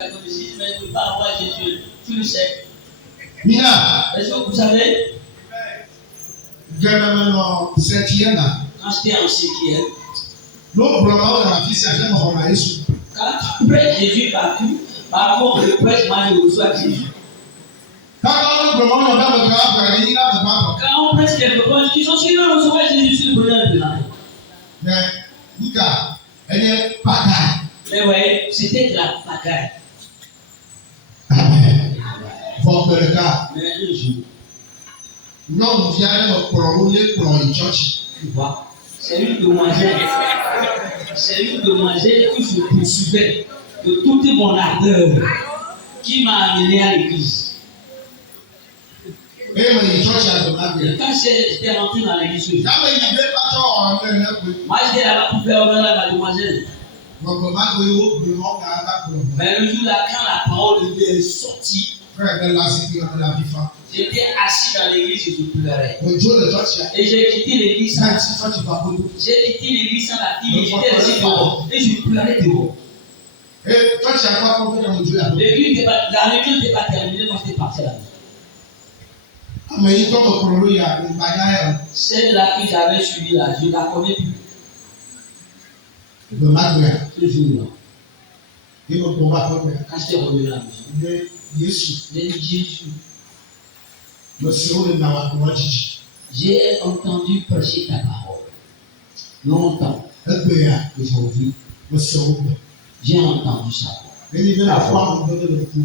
Mais ne pas avoir Jésus, tu le sais. Mina. Est-ce que vous savez? Quand j'étais en cinquième, quand tu prêches Jésus partout, par contre le prêtre m'a reçoit Jésus. Quand on prêche quelque part, ils sont sûrs de recevoir Jésus sur le bonheur de l'âme. Mais oui, c'était de la pagaille. Mais un jour, tu vois, c'est une demoiselle qui se poursuivait de toute mon ardeur qui m'a amené à l'église. Et quand j'étais rentré dans l'église, moi j'étais là-bas pour faire honneur à ma demoiselle. Mais le jour-là, quand la parole de Dieu est sortie, j'étais assis dans l'église et je pleurais. Et j'ai quitté l'église sans la fille et j'étais resté dehors. Et je pleurais dehors. La réunion n'était pas terminée, donc j'étais parti là. Celle-là que j'avais suivie là, je ne la connais plus. Ce jour-là. Quand j'étais revenu à la maison, j'ai dit Jésus, j'ai entendu prêcher ta parole longtemps. Aujourd'hui, j'ai entendu ça.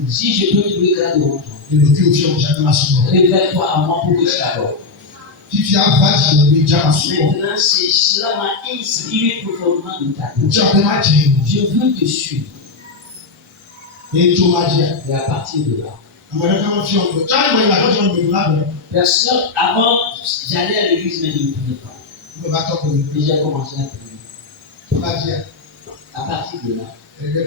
Si je peux te grâce de longtemps, révèle-toi à moi pour que je t'adore. Maintenant, cela m'a inspiré profondément de t'adorer. Je veux te suivre. Et à partir de là, personne, avant, j'allais à l'église, mais je ne pouvais pas. Et j'ai commencé à prier. À partir de là, j'avais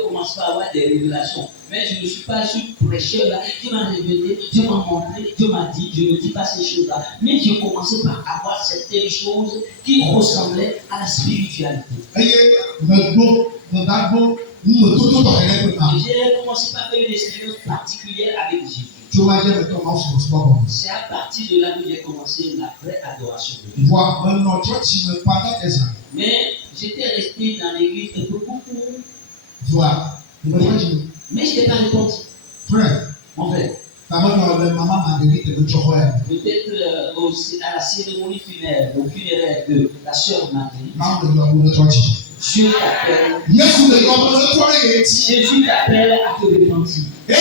commencé par avoir des révélations, mais je ne suis pas ce prêcheur-là qui m'a révélé, Dieu m'a montré, Dieu m'a dit, je ne dis pas ces choses-là, mais j'ai commencé par avoir certaines choses qui ressemblaient à la spiritualité. J'ai commencé par faire une expérience particulière avec Jésus. C'est à partir de là que j'ai commencé la vraie adoration de Dieu. Mais j'étais resté dans l'église un peu beaucoup. Mais je n'étais pas répondu. Mon frère. Peut-être à la cérémonie funéraire, au funéraire de la sœur Marie. Dieu t'appelle. Jésus t'appelle à te repentir. Et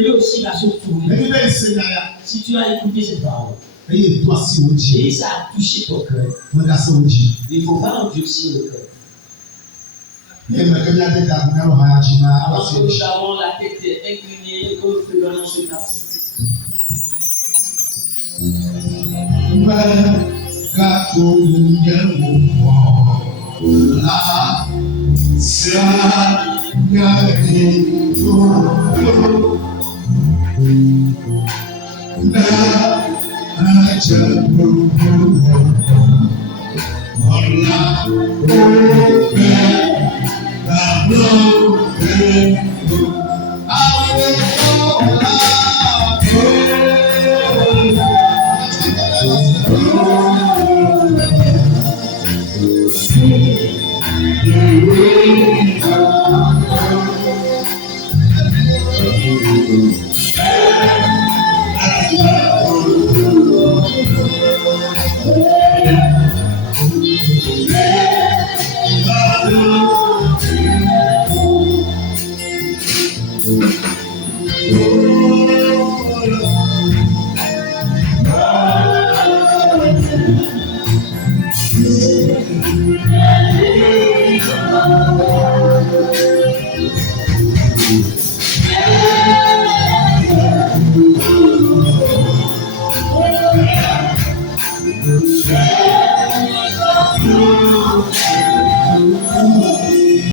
lui aussi va se tourner. Si tu as écouté cette parole, et ça a touché ton cœur, il ne faut pas endurcir le cœur. Avant que nous avons la tête inclinée, que nous faisons ce